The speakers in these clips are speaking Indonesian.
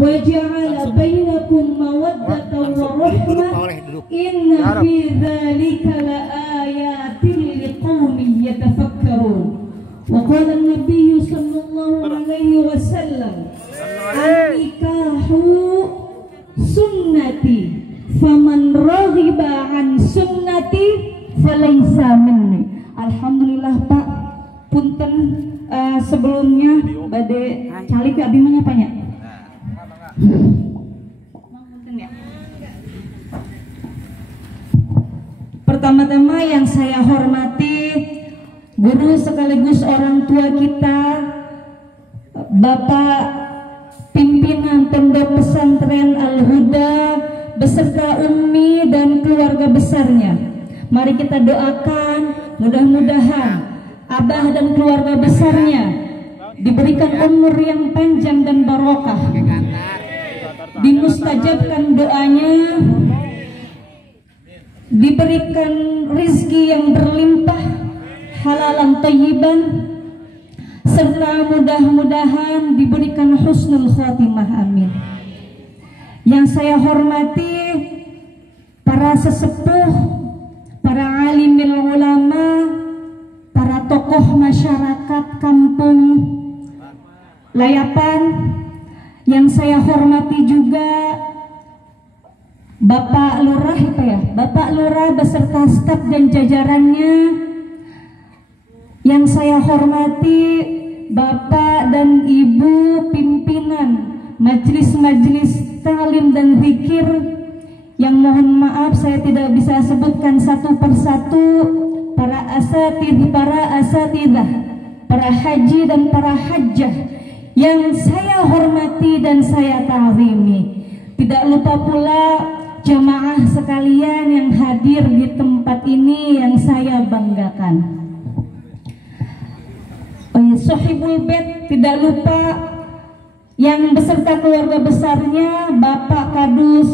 وجعل بينكم مودة ورحمة إن في ذلك لآيات لقوم يتفكرون. وقال النبي صلى الله عليه وسلم النكاح sunnati faman raghiba an sunnati falaysa minni. Alhamdulillah Pak, punten sebelumnya bade calik abdi mah nyapanya. Pertama-tama yang saya hormati guru sekaligus orang tua kita, Bapak pimpinan Pondok Pesantren Al-Huda beserta Ummi dan keluarga besarnya. Mari kita doakan mudah-mudahan Abah dan keluarga besarnya diberikan umur yang panjang dan barokah, dimustajabkan doanya, diberikan rizki yang berlimpah, halalan thayyiban, serta mudah-mudahan diberikan husnul khotimah, amin. Yang saya hormati para sesepuh, para alimil ulama, para tokoh masyarakat kampung Layapan. Yang saya hormati juga Bapak Lurah, Bapak Lurah beserta staf dan jajarannya. Yang saya hormati Bapak dan Ibu pimpinan majelis-majelis ta'lim dan zikir, yang mohon maaf saya tidak bisa sebutkan satu persatu, para asatidah, para haji dan para hajjah yang saya hormati dan saya ta'zimi. Tidak lupa pula jamaah sekalian yang hadir di tempat ini yang saya banggakan. Sohibul bait, tidak lupa yang beserta keluarga besarnya, Bapak Kadus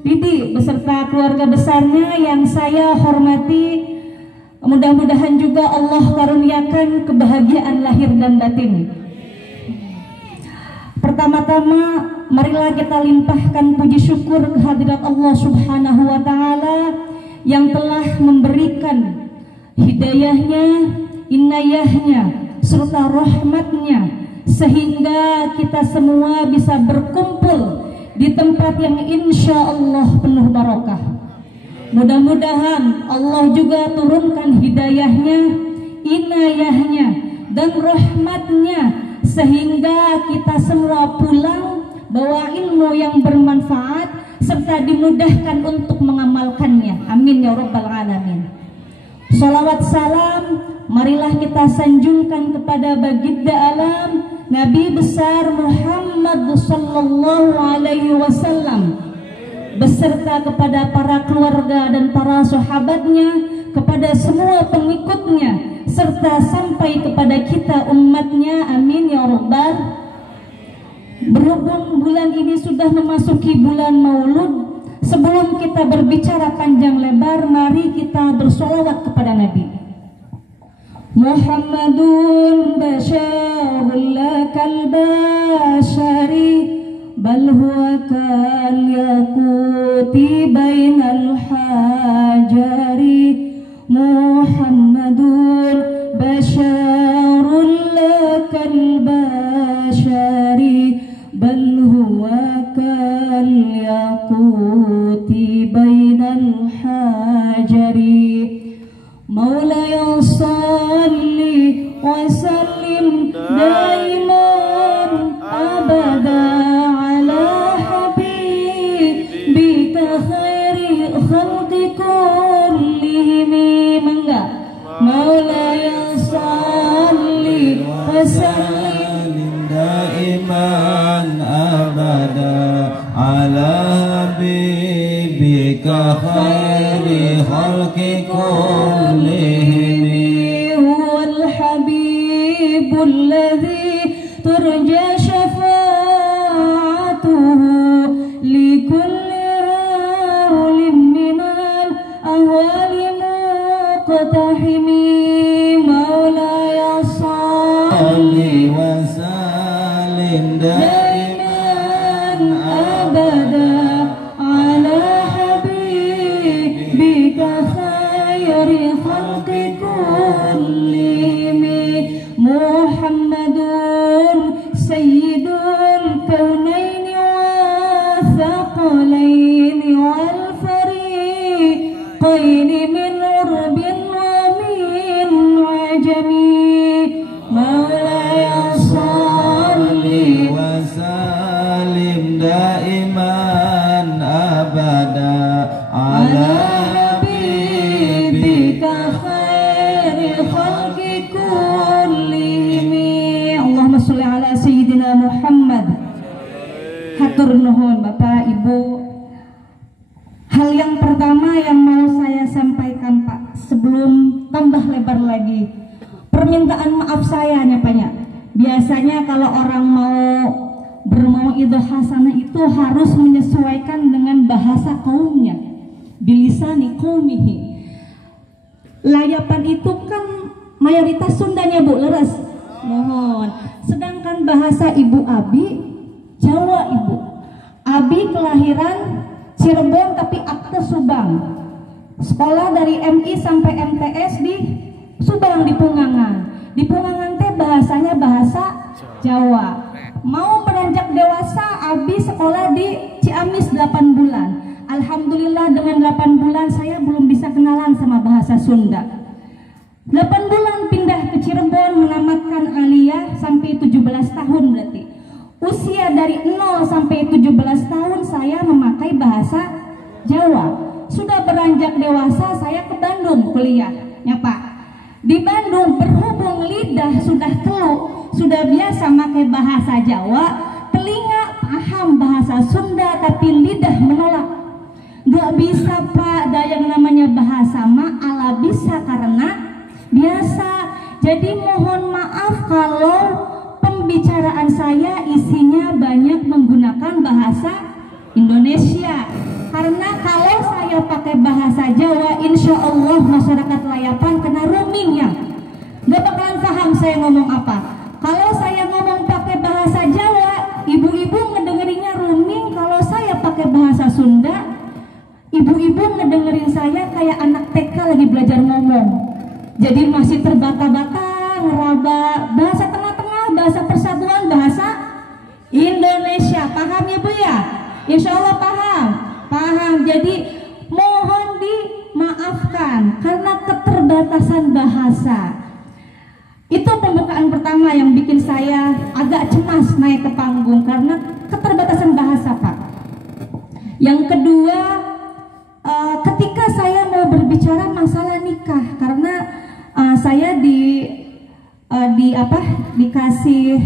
Didi beserta keluarga besarnya yang saya hormati. Mudah-mudahan juga Allah karuniakan kebahagiaan lahir dan batin. Pertama-tama marilah kita limpahkan puji syukur kehadirat Allah Subhanahu wa Ta'ala yang telah memberikan hidayahnya, inayahnya, serta rahmatnya, sehingga kita semua bisa berkumpul di tempat yang insya Allah penuh barokah. Mudah-mudahan Allah juga turunkan hidayahnya, inayahnya, dan rahmatnya, sehingga kita semua pulang bawa ilmu yang bermanfaat serta dimudahkan untuk mengamalkannya. Amin ya rabbal alamin. Sholawat salam marilah kita sanjungkan kepada baginda alam Nabi besar Muhammad sallallahu alaihi wasallam beserta kepada para keluarga dan para sahabatnya, kepada semua pengikutnya, serta sampai kepada kita umatnya. Amin ya rabbal. Berhubung bulan ini sudah memasuki bulan Maulud, sebelum kita berbicara panjang lebar, mari kita bersolawat kepada Nabi. Muhammadun basyarul lakal basyari bal huwa kal yaquti bainal hajari. Muhammadun basyarul lakal basyari bal huwa kal yaquti bainal hajari. Maulaya salli wa sallim daiman abada ala habibika khairi khalqi kullihim. Mangga Maulaya salli wa sallim daiman abada ala habibika khairi khalqi kullihim. Huwal habibul ladzi turja syafa'atuhu likulli rawlin minal ahwali muqtahimi. Maulaya salli wa sallim daiman أبدا على حبيبك خير خلق كلهم محمد سيد الكونين والثقلين والفريقين من عرب ومن عجم مولاي صل وسلم دائما أبدا على حبيبك خير الخلق كلهم اللهم صل على سيدنا Muhammad. Hatur nuhun Bapak Ibu. Hal yang pertama yang mau saya sampaikan Pak, sebelum tambah lebar lagi, permintaan maaf saya nih Pak. Biasanya kalau orang mau bermauidhah hasanah itu harus menyesuaikan dengan bahasa kaumnya, bilisani qaumihi. Layapan itu kan mayoritas Sundanya Bu, leres. Mohon. Sedangkan bahasa Ibu Abi Jawa Ibu. Abi kelahiran Cirebon tapi akte Subang. Sekolah dari MI sampai MTS di Subang di Pungangan. Di Pungangan teh bahasanya bahasa Jawa. Mau beranjak dewasa, Abi sekolah di Ciamis 8 bulan. Alhamdulillah dengan 8 bulan saya belum bisa kenalan sama bahasa Sunda. 8 bulan pindah ke Cirebon menamatkan aliyah sampai 17 tahun berarti. Usia dari 0 sampai 17 tahun saya memakai bahasa Jawa. Sudah beranjak dewasa saya ke Bandung kuliah, ya Pak. Di Bandung berhubung lidah sudah keluh, sudah biasa pakai bahasa Jawa, telinga paham bahasa Sunda tapi lidah menolak. Gak bisa Pak, ada yang namanya bahasa ala bisa karena biasa. Jadi mohon maaf kalau pembicaraan saya isinya banyak menggunakan bahasa Indonesia. Karena kalau saya pakai bahasa Jawa, insya Allah masyarakat Layapan kena roamingnya, gak bakalan paham saya ngomong apa. Kalau saya ngomong pakai bahasa Jawa, ibu-ibu ngedengerinnya roaming. Kalau saya pakai bahasa Sunda, ibu-ibu ngedengerin saya kayak anak TK lagi belajar ngomong. Jadi masih terbata-bata, ngeraba bahasa tengah-tengah, bahasa persatuan, bahasa Indonesia. Paham ya Bu ya? Insya Allah paham. Paham. Jadi mohon dimaafkan karena keterbatasan bahasa. Itu pembukaan pertama yang bikin saya agak cemas naik ke panggung karena keterbatasan bahasa Pak. Yang kedua, ketika saya mau berbicara masalah nikah, karena saya dikasih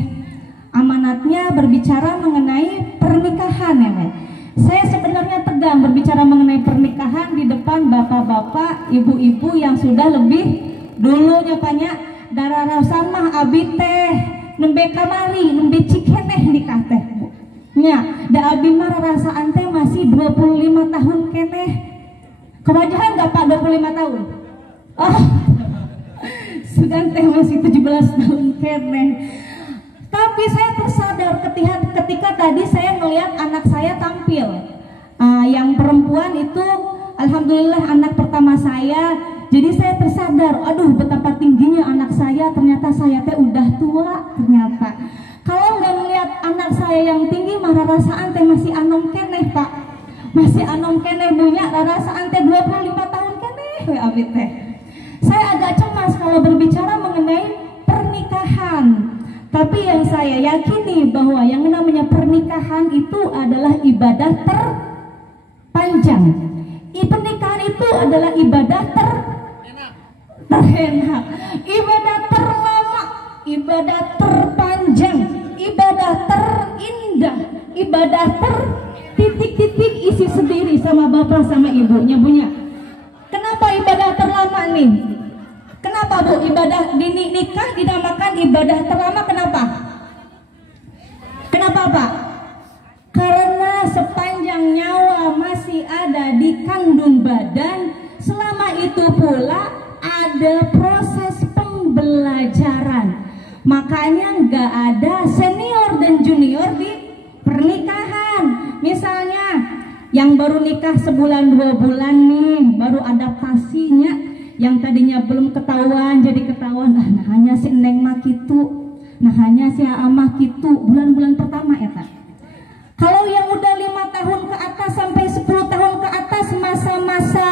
amanatnya berbicara mengenai pernikahan ya Pak. Saya sebenarnya tegang berbicara mengenai pernikahan di depan bapak-bapak, ibu-ibu yang sudah lebih dulunya banyak darah rasamah abi teh nembe kamari nembe cikeneh nikah teh Bu. Nya, da abi mah rarasaan teh masih 25 tahun keneh. Kewajahan gak Pak 25 tahun? Oh, sudah teh masih 17 tahun keneh. Tapi saya tersadar ketika tadi saya melihat anak saya tampil. Yang perempuan itu alhamdulillah anak pertama saya. Jadi saya tersadar, aduh betapa tingginya anak saya. Ternyata saya teh udah tua ternyata. Kalau nggak melihat anak saya yang tinggi, mah rarasaan teh masih anom keneh Pak. Masih anom keneh punya rarasaan teh 25 tahun keneh we abi teh. Saya agak cemas kalau berbicara mengenai pernikahan. Tapi yang saya yakini bahwa yang namanya pernikahan itu adalah ibadah terpanjang. Pernikahan itu adalah ibadah terenak, ibadah terlama, ibadah terpanjang, ibadah terindah, ibadah titik-titik isi sendiri sama bapak sama ibunya punya. Kenapa ibadah terlama nih? Kenapa Bu ibadah nikah dinamakan ibadah terlama? Kenapa? Kenapa Pak? Karena sepanjang nyawa masih ada di kandung badan, selama itu pula ada proses pembelajaran. Makanya nggak ada senior dan junior di pernikahan. Misalnya yang baru nikah sebulan 2 bulan nih, baru adaptasinya, yang tadinya belum ketahuan jadi ketahuan. Nah hanya si Neng mah kitu, nah hanya si Amah kitu, bulan-bulan pertama ya Kak. Kalau yang udah 5 tahun ke atas sampai 10 tahun ke atas, masa-masa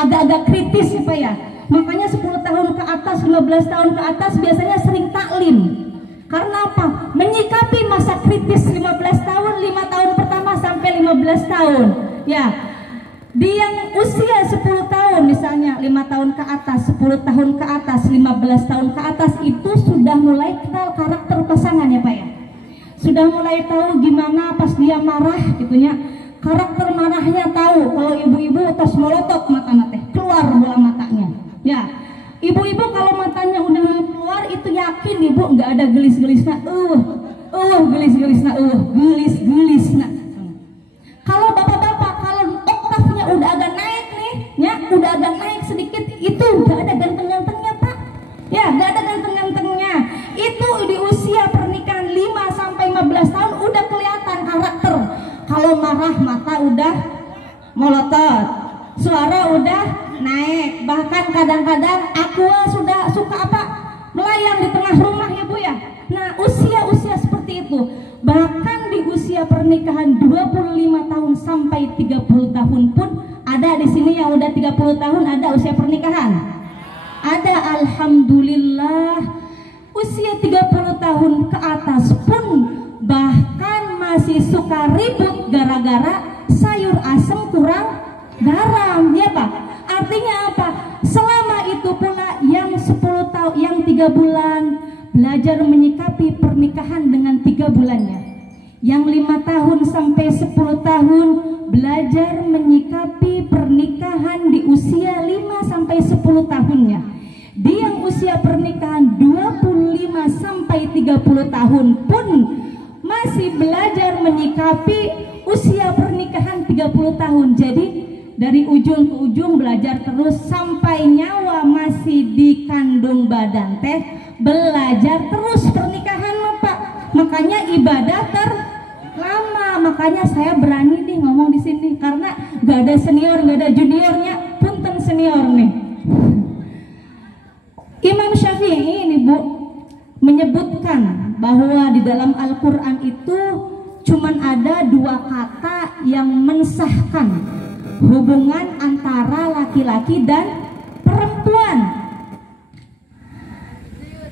agak-agak kritis ya Pak ya. Makanya 10 tahun ke atas, 15 tahun ke atas biasanya sering taklim. Karena apa? Menyikapi masa kritis 15 tahun, 5 tahun pertama sampai 15 tahun. Ya, di yang usia 10 tahun misalnya 5 tahun ke atas, 10 tahun ke atas, 15 tahun ke atas, itu sudah mulai kenal karakter pasangan ya Pak ya. Sudah mulai tahu gimana pas dia marah gitunya. Karakter marahnya tahu. Kalau ibu-ibu tos molotot mata teh, keluar bola matanya. Ya, ibu-ibu kalau matanya udah mau keluar itu yakin ibu nggak ada gelis-gelisnya. Gelis-gelisnya. Kalau bapak-bapak kalau oktavnya udah agak naik nih, ya udah agak naik sedikit, itu nggak ada ganteng-gantengnya Pak. Ya, nggak ada ganteng-gantengnya. Itu di usia pernikahan 5 sampai 15 tahun udah kelihatan karakter. Kalau marah mata udah molotot, suara udah naik, bahkan kadang-kadang aqua sudah suka apa? Melayang di tengah rumah ya Bu ya. Nah, usia-usia seperti itu. Bahkan di usia pernikahan 25 tahun sampai 30 tahun pun ada di sini yang udah 30 tahun ada usia pernikahan. Ada, alhamdulillah. Usia 30 tahun ke atas pun bahkan masih suka ribut gara-gara sayur asem kurang garam, ya Pak. Artinya apa? Selama itu pula yang 10 tahun, yang 3 bulan belajar menyikapi pernikahan dengan 3 bulannya. Yang 5 tahun sampai 10 tahun belajar menyikapi pernikahan di usia 5 sampai 10 tahunnya. Di yang usia pernikahan 25 sampai 30 tahun pun masih belajar menyikapi usia pernikahan 30 tahun. Jadi dari ujung ke ujung belajar terus sampai nyawa masih di kandung badan teh, belajar terus pernikahan Pak. Makanya ibadah terlama. Makanya saya berani nih ngomong di sini karena gak ada senior, gak ada juniornya, punten senior nih. Imam Syafi'i ini Bu menyebutkan bahwa di dalam Al-Quran itu cuman ada 2 kata yang mensahkan hubungan antara laki-laki dan perempuan.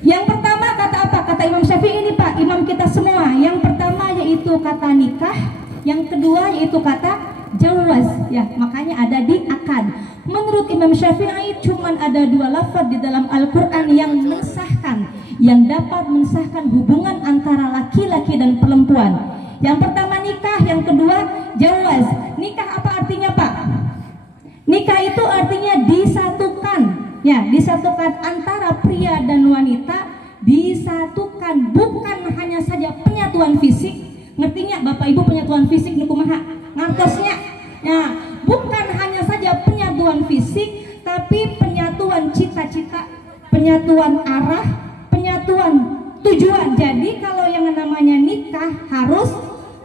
Yang pertama kata apa? Kata Imam Syafi'i ini Pak, imam kita semua. Yang pertama yaitu kata nikah, yang kedua yaitu kata jawaz, ya makanya ada di akad. Menurut Imam Syafi'i cuman ada 2 lafaz di dalam Al-Quran yang mensahkan, yang dapat mensahkan hubungan antara laki-laki dan perempuan. Yang pertama nikah, yang kedua jawaz. Nikah apa artinya Pak? Nikah itu artinya disatukan, ya disatukan antara pria dan wanita, disatukan, bukan hanya saja penyatuan fisik. Ngertinya Bapak Ibu penyatuan fisik nu kumaha? Ngartosnya, ya bukan hanya saja penyatuan fisik, tapi penyatuan cita-cita, penyatuan arah, penyatuan tujuan. Jadi kalau yang namanya nikah harus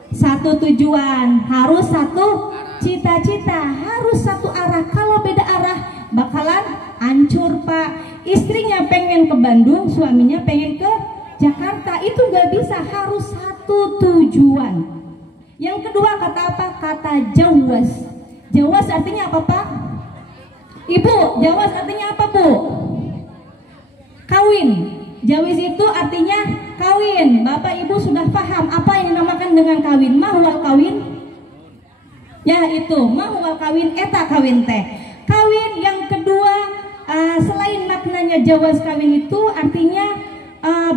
satu tujuan, harus satu cita-cita, harus satu arah. Kalau beda arah bakalan hancur Pak. Istrinya pengen ke Bandung, suaminya pengen ke Jakarta, itu gak bisa, harus satu tujuan. Yang kedua kata apa? Kata jawaz. Jawaz artinya apa Pak? Ibu, jawaz artinya apa Bu? Kawin. Jawaz itu artinya kawin. Bapak Ibu sudah paham apa yang dinamakan dengan kawin? Mahwal kawin? Ya itu, mahwal kawin, eta kawin teh. Kawin yang kedua, selain maknanya jawaz kawin itu artinya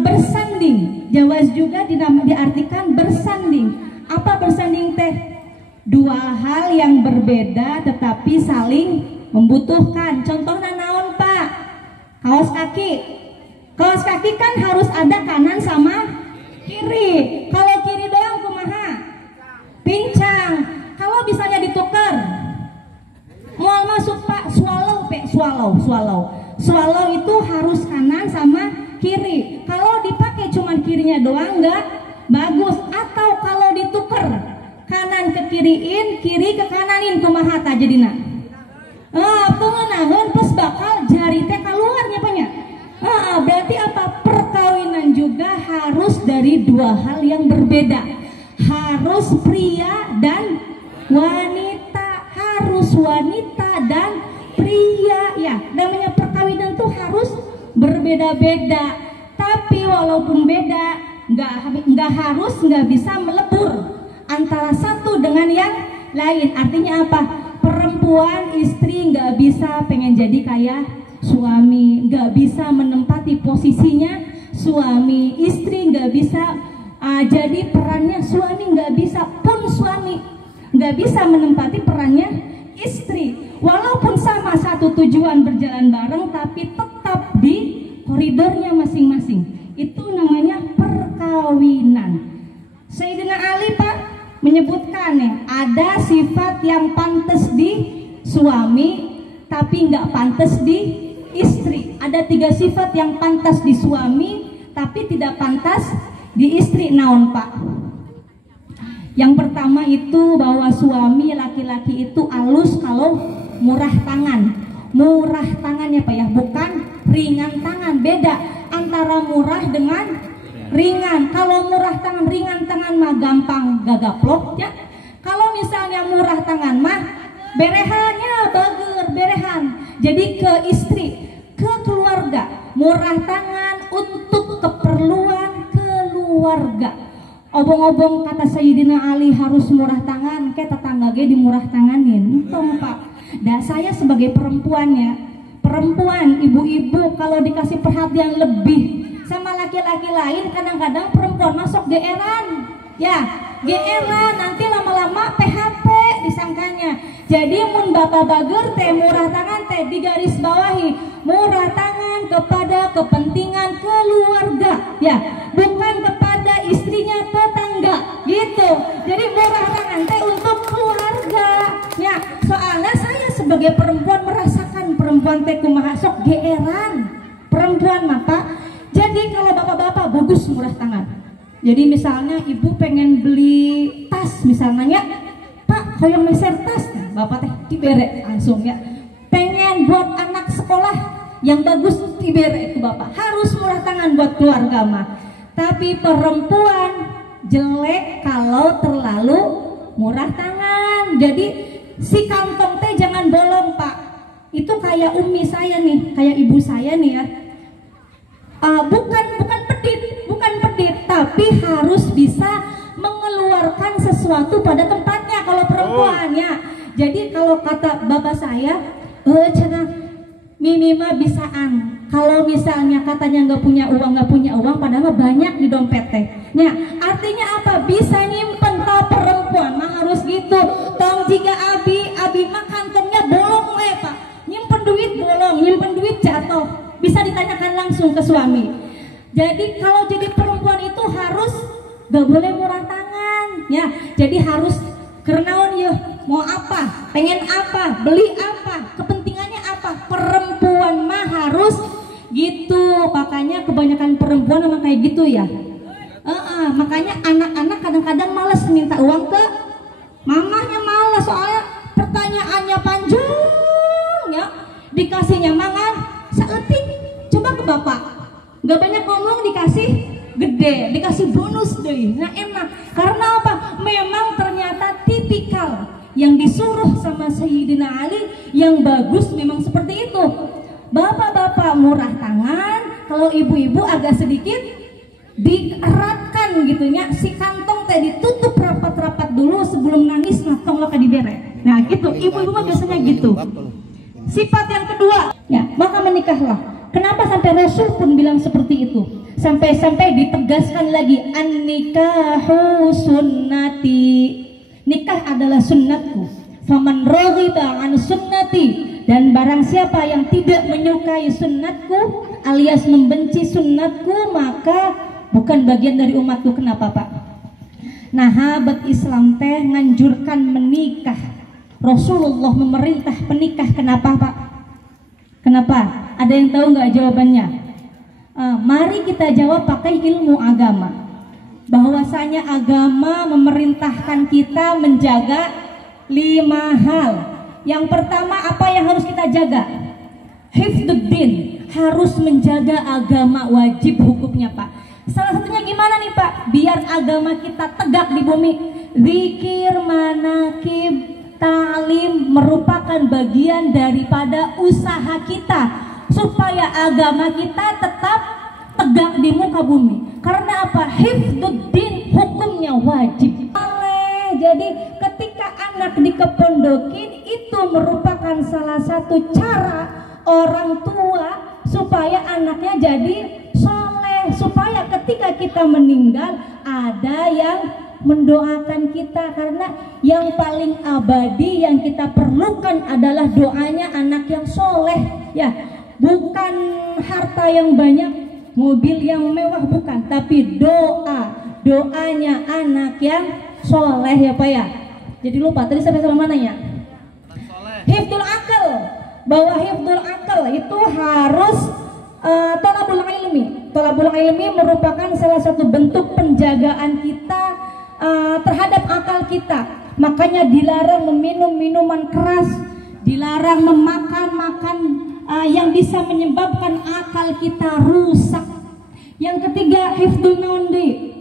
bersanding. Jawaz juga diartikan bersanding. Apa bersanding teh? 2 hal yang berbeda tetapi saling membutuhkan. Contohnya naon Pak? Kaos kaki. Kaos kaki kan harus ada kanan sama kiri. Kalau kiri doang kumaha? Pincang. Kalau misalnya ditukar, mau masuk Pak, swallow itu harus kanan sama kiri. Kalau dipakai cuman kirinya doang nggak bagus. Atau kalau ditukar kanan ke kiriin, kiri ke kananin kumaha ta jadina. Pengenahan pas bakal jari teh keluarnya banyak. Berarti apa? Perkawinan juga harus dari dua hal yang berbeda. Harus pria dan wanita, harus wanita dan pria ya. Namanya perkawinan tuh harus berbeda-beda. Tapi walaupun beda, nggak harus, nggak bisa melebur antara satu dengan yang lain. Artinya apa? Perempuan istri nggak bisa pengen jadi kayak suami, nggak bisa menempati posisinya suami. Istri nggak bisa jadi perannya suami, nggak bisa pun suami nggak bisa menempati perannya istri. Walaupun sama satu tujuan berjalan bareng, tapi tetap di koridornya masing-masing. Itu namanya perkawinan. Sayyidina Ali Pak menyebutkan nih, ada sifat yang pantas di suami tapi nggak pantas di istri. Ada 3 sifat yang pantas di suami tapi tidak pantas di istri. Naon Pak? Yang pertama itu bahwa suami laki-laki itu halus kalau murah tangan. Murah tangan ya Pak ya, bukan ringan tangan. Beda antara murah dengan ringan. Kalau murah tangan, ringan tangan mah gampang gagaplok ya. Kalau misalnya murah tangan mah berehannya bager berehan. Jadi ke istri, ke keluarga, murah tangan untuk keperluan keluarga. Obong-obong kata Sayyidina Ali harus murah tangan, kayak tetangga ge dimurah tanganin. Entong Pak. Dan saya sebagai perempuannya, perempuan, ibu-ibu kalau dikasih perhatian lebih sama laki-laki lain, kadang-kadang perempuan masuk geeran ya, geeran nanti lama-lama PHP disangkanya. Jadi mun bapak bager teh murah tangan teh digaris bawahi, murah tangan kepada kepentingan keluarga ya, bukan kepada istrinya tetangga gitu. Jadi murah tangan teh untuk keluarga ya. Soalnya saya sebagai perempuan merasakan perempuan teh kumaha sok geeran perempuan mah Pak. Jadi kalau bapak-bapak bagus murah tangan. Jadi misalnya ibu pengen beli tas misalnya, Pak hoyong meser tas, bapak teh dibere langsung ya. Pengen buat anak sekolah yang bagus dibere itu bapak. Harus murah tangan buat keluarga mah. Tapi perempuan jelek kalau terlalu murah tangan. Jadi si kantong teh jangan bolong Pak. Itu kayak umi saya nih, kayak ibu saya nih ya. Bukan pedit, tapi harus bisa mengeluarkan sesuatu pada tempatnya kalau perempuan ya. Jadi kalau kata bapak saya, cenah Mimi mah bisaan. Kalau misalnya katanya nggak punya uang, padahal banyak di dompet teh. Ya, artinya apa? Bisa nyimpen. Tau perempuan mah harus gitu. Tong jika abi mah kantongnya bolong Pak. Nyimpen duit bolong, nyimpen duit jatuh. Bisa ditanyakan langsung ke suami. Jadi kalau jadi perempuan itu harus gak boleh murah tangan ya. Jadi harus kerenaun ya, mau apa, pengen apa, beli apa, kepentingannya apa. Perempuan mah harus gitu. Makanya kebanyakan perempuan emang kayak gitu ya. Makanya anak-anak kadang-kadang malas minta uang ke mamahnya, malas soalnya pertanyaannya panjang ya. Dikasihnya mangan saeutik, coba ke bapak nggak banyak ngomong dikasih gede, dikasih bonus deh. Nah enak, karena apa? Memang ternyata tipikal yang disuruh sama Sayyidina Ali yang bagus memang seperti itu. Bapak-bapak murah tangan, kalau ibu-ibu agak sedikit dieratkan gitunya, si kantong teh ditutup rapat-rapat dulu sebelum nangis matong lo dibere. Nah gitu, ibu-ibu mah biasanya gitu. Sifat yang kedua ya, maka menikahlah. Kenapa sampai Rasul pun bilang seperti itu? Sampai-sampai ditegaskan lagi, an-nikahu sunnati. Nikah adalah sunnatku. Faman raghiba an sunnati, dan barang siapa yang tidak menyukai sunnatku alias membenci sunnatku, maka bukan bagian dari umatku. Kenapa Pak? Nah, sahabat Islam teh nganjurkan menikah. Rasulullah memerintah menikah. Kenapa Pak? Kenapa? Ada yang tahu nggak jawabannya? Mari kita jawab pakai ilmu agama. bahwasanya agama memerintahkan kita menjaga 5 hal. Yang pertama, apa yang harus kita jaga? Hifdzuddin, harus menjaga agama, wajib hukumnya Pak. Salah satunya gimana nih Pak? Biar agama kita tegak di bumi. Zikir, manakib, ta'lim merupakan bagian daripada usaha kita supaya agama kita tetap tegak di muka bumi. Karena apa? Hifdzuddin, hukumnya wajib. Jadi ketika anak dikepondokin, itu merupakan salah satu cara orang tua supaya anaknya jadi soleh, supaya ketika kita meninggal ada yang mendoakan kita. Karena yang paling abadi yang kita perlukan adalah doanya anak yang soleh, ya, bukan harta yang banyak, mobil yang mewah, bukan, tapi doanya anak yang soleh ya Pak ya. Jadi lupa tadi sampai sama mana ya? Hifdzul akal, bahwa hifdzul akal itu harus thalabul ilmi. Thalabul ilmi merupakan salah satu bentuk penjagaan kita terhadap akal kita. Makanya dilarang meminum minuman keras, dilarang memakan yang bisa menyebabkan akal kita rusak. Yang ketiga, hifdzul naundi.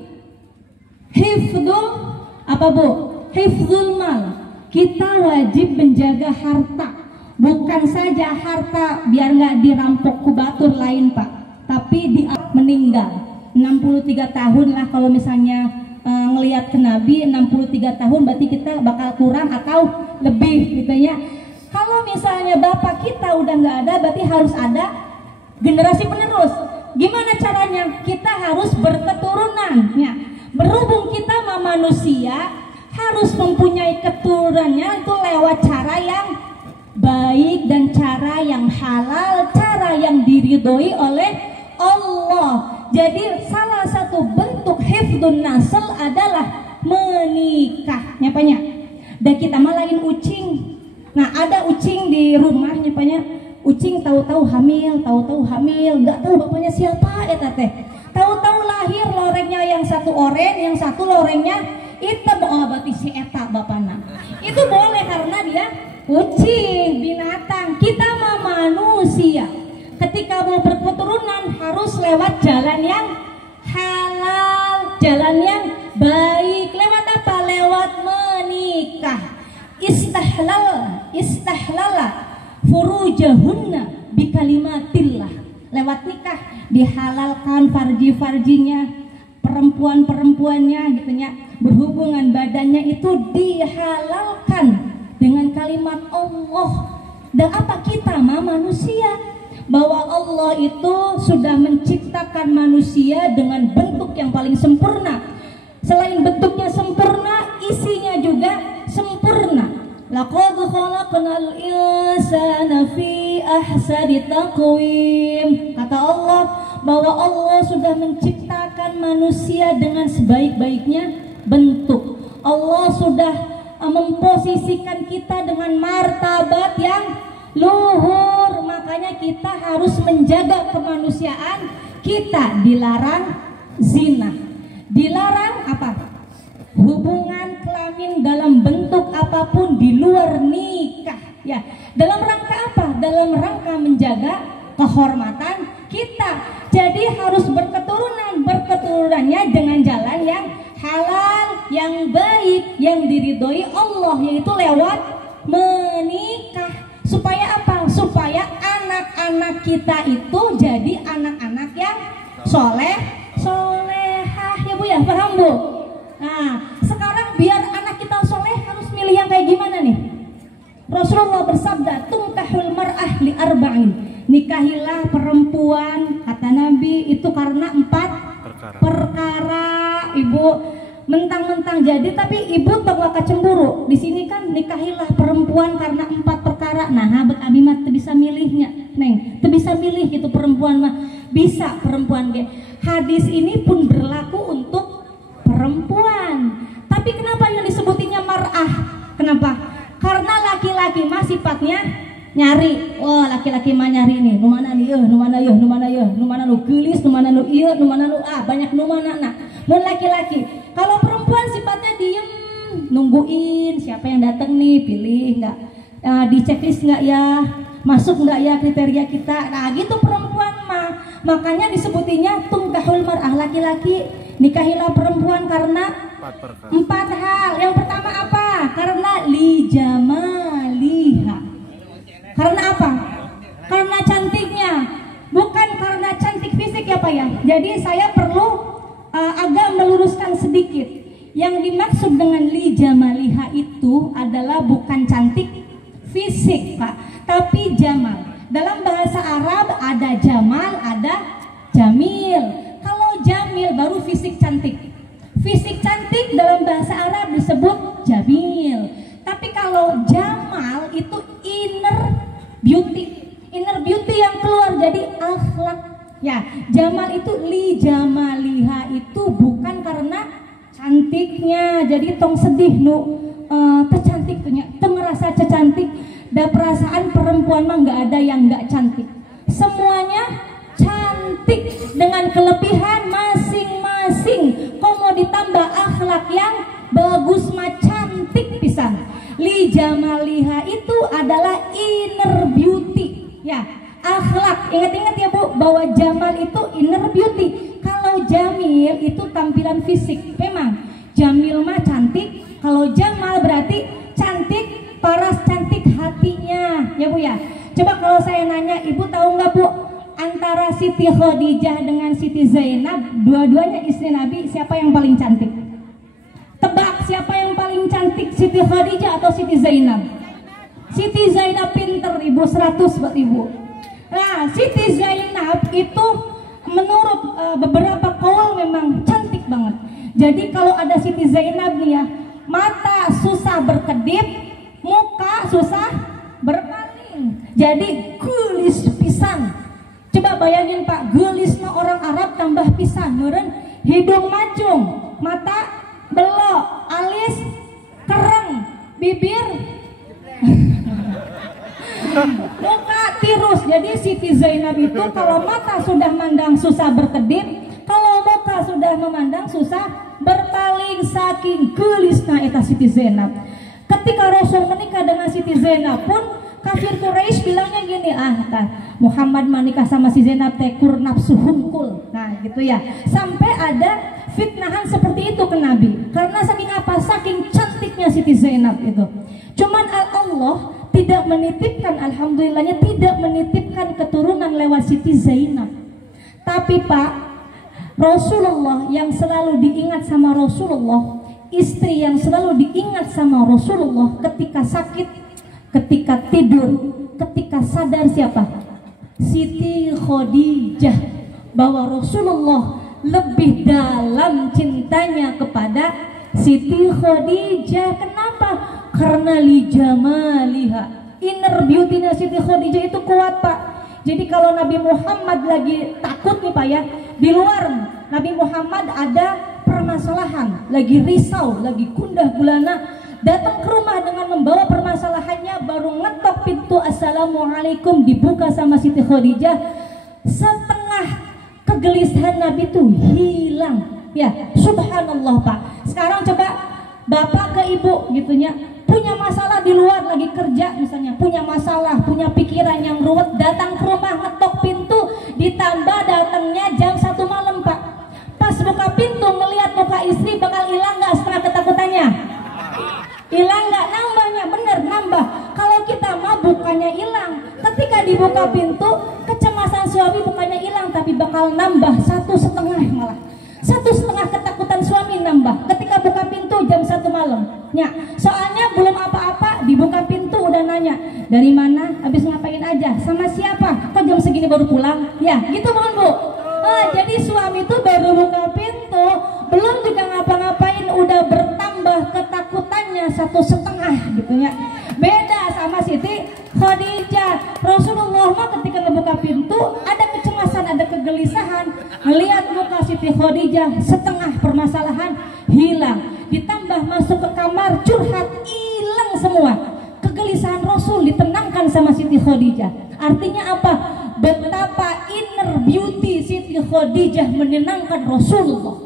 Hifdzul apa Bu? Hifdzul mal. Kita wajib menjaga harta. Bukan saja harta biar nggak dirampok kubatur lain Pak, tapi di meninggal 63 tahun lah kalau misalnya ngelihat ke Nabi 63 tahun berarti kita bakal kurang atau lebih gitu ya. Kalau misalnya bapak kita udah nggak ada, berarti harus ada generasi penerus. Gimana caranya? Kita harus berketurunan ya. Berhubung kita manusia harus mempunyai keturunannya itu lewat cara yang baik dan cara yang halal, cara yang diridhoi oleh Allah. Jadi salah satu bentuk hifdzun nasl adalah menikah, nyapanya. Dan kita malahin ucing. Nah, ada ucing di rumah nyapanya. Ucing tahu-tahu hamil, nggak tahu bapaknya siapa eta teh. Tahu-tahu lahir lorengnya yang satu oren, yang satu lorengnya hitam. Oh, berarti si eta bapakna. Itu boleh karena dia kucing, binatang. Kita mah manusia. Ketika mau berketurunan harus lewat jalan yang halal, jalan yang baik. Lewat apa? Lewat menikah. Istahlala furujahunna bikalimatillah. Lewat nikah dihalalkan farji-farjinya, perempuan-perempuannya gitu ya. Berhubungan badannya itu dihalalkan dengan kalimat Allah. Dan apa kita mah manusia, bahwa Allah itu sudah menciptakan manusia dengan bentuk yang paling sempurna. Selain bentuknya sempurna, isinya juga sempurna. Laqad khalaqnal insana fi ahsani taqwim. Kata Allah bahwa Allah sudah menciptakan manusia dengan sebaik-baiknya bentuk. Allah sudah memposisikan kita dengan martabat yang luhur. Makanya kita harus menjaga kemanusiaan kita. Dilarang zina, dilarang apa? Hubungan kelamin dalam bentuk apapun di luar nikah ya. Dalam rangka apa? Dalam rangka menjaga kehormatan kita. Jadi harus berketurunannya dengan jalan yang halal, yang baik, yang diridhoi Allah, yaitu lewat menikah. Supaya apa? Supaya anak-anak kita itu jadi anak-anak yang solehah ya Bu ya, paham Bu? Nah, sekarang biar anak kita soleh harus milih yang kayak gimana nih? Rasulullah bersabda, tungkahul mar'ah li arba'in. Nikahilah perempuan, kata Nabi, itu karena 4 perkara. Ibu mentang-mentang jadi, tapi ibu tengok cemburu. Di sini kan nikahilah perempuan karena 4 perkara. Nah, habet abi mah teu bisa milihnya, Neng. Teu bisa milih gitu perempuan mah. Bisa perempuan ge. Hadis ini pun berlaku untuk perempuan. Tapi kenapa yang disebutinnya mar'ah? Kenapa? Karena laki-laki mah sifatnya nyari. Oh, laki-laki mah nyari nih. Nu mana nih? Nu mana nu gelis, nu mana nu ieu, nu mana nu banyak nu mana. Nah, Mun laki-laki. Kalau perempuan sifatnya diem, nungguin siapa yang datang nih, pilih nggak, di checklist nggak ya, masuk nggak ya kriteria kita. Nah gitu perempuan mah. Makanya disebutinya tungkahul mar'ah, laki-laki nikahilah perempuan karena 4 hal. Yang pertama apa? Karena li jamaliha. Karena apa? Karena cantiknya, bukan karena cantik fisik ya Pak ya. Jadi saya perlu agak meluruskan sedikit. Yang dimaksud dengan li jamaliha itu adalah bukan cantik fisik Pak, tapi jamal. Dalam bahasa Arab ada jamal, ada jamil. Kalau jamil baru fisik cantik. Fisik cantik dalam bahasa Arab disebut jamil. Tapi kalau jamal itu inner beauty. Inner beauty yang keluar jadi akhlak. Ya, jamal itu li jamaliha itu bukan karena cantiknya. Jadi tong sedih nu tercantik punya, tong ngerasa tercantik. Da perasaan perempuan mah nggak ada yang nggak cantik. Semuanya cantik dengan kelebihan masing-masing. Kok mau ditambah akhlak yang bagus mah cantik pisan. Li jamaliha itu adalah inner beauty. Ya, akhlak. Ingat-ingat ya Bu, bahwa jamal itu inner beauty. Kalau jamil itu tampilan fisik. Memang jamil mah cantik. Kalau jamal berarti cantik, paras cantik hatinya. Ya Bu ya. Coba kalau saya nanya, Ibu tahu nggak Bu, antara Siti Khadijah dengan Siti Zainab, dua-duanya istri Nabi, siapa yang paling cantik? Tebak siapa yang paling cantik, Siti Khadijah atau Siti Zainab? Siti Zainab pinter Ibu, 100 buat Ibu. Nah, Siti Zainab itu menurut beberapa kaul memang cantik banget. Jadi kalau ada Siti Zainab nih ya, mata susah berkedip, muka susah berpaling. Jadi gelis pisan. Coba bayangin Pak, gelisnya orang Arab tambah pisan, meureun hidung mancung, mata belok, alis kereng, bibir muka tirus. Jadi Siti Zainab itu kalau mata sudah mandang susah berkedip, kalau muka sudah memandang susah berpaling, saking gelisna eta Siti Zainab. Ketika Rasul menikah dengan Siti Zainab pun kafir Quraisy bilangnya gini, Muhammad menikah sama si Zainab tekur nafsu hungkul. Nah gitu ya, sampai ada fitnahan seperti itu ke Nabi. Karena saking apa? Saking cantiknya Siti Zainab itu. Cuman Allah tidak menitipkan, alhamdulillahnya tidak menitipkan keturunan lewat Siti Zainab. Tapi Pak, Rasulullah yang selalu diingat sama Rasulullah, istri yang selalu diingat sama Rasulullah ketika sakit, ketika tidur, ketika sadar siapa? Siti Khadijah. Bahwa Rasulullah lebih dalam cintanya kepada Siti Khadijah. Kenapa? Karena li jamaliha, inner beauty-nya Siti Khadijah itu kuat Pak. Jadi kalau Nabi Muhammad lagi takut nih Pak ya, di luar Nabi Muhammad ada permasalahan, lagi risau, lagi gundah gulana, datang ke rumah dengan membawa permasalahannya, baru ngetok pintu, assalamualaikum, dibuka sama Siti Khadijah, setengah kegelisahan Nabi itu hilang. Ya, subhanallah Pak. Sekarang coba bapak ke ibu gitunya, punya masalah di luar, lagi kerja misalnya, punya masalah, punya pikiran yang ruwet, datang ke rumah ngetok pintu, ditambah datangnya jam 1 malam Pak. Pas buka pintu ngelihat muka istri, bakal hilang nggak setengah ketakutannya? Hilang nggak? Nambahnya, bener nambah. Kalau kita mah bukannya hilang, ketika dibuka pintu kecemasan suami bukannya hilang, tapi bakal nambah 1,5 malah. 1,5 ketakutan suami nambah ketika buka pintu jam 1 malam. Ya, soalnya belum apa-apa dibuka pintu udah nanya, dari mana, habis ngapain aja, sama siapa, kok jam segini baru pulang? Ya, gitu bukan Bu? Jadi suami itu baru buka pintu, belum juga ngapa-ngapain, udah bertambah ketakutannya 1,5 gitu ya. Beda sama Siti Khadijah. Rasulullah mah ketika ngebuka pintu ada kecemasan, ada kegelisahan, melihat muka Siti Khadijah, setengah permasalahan hilang. Ditambah masuk ke kamar curhat, hilang semua. Kegelisahan Rasul ditenangkan sama Siti Khadijah. Artinya apa? Betapa inner beauty Siti Khadijah menyenangkan Rasulullah.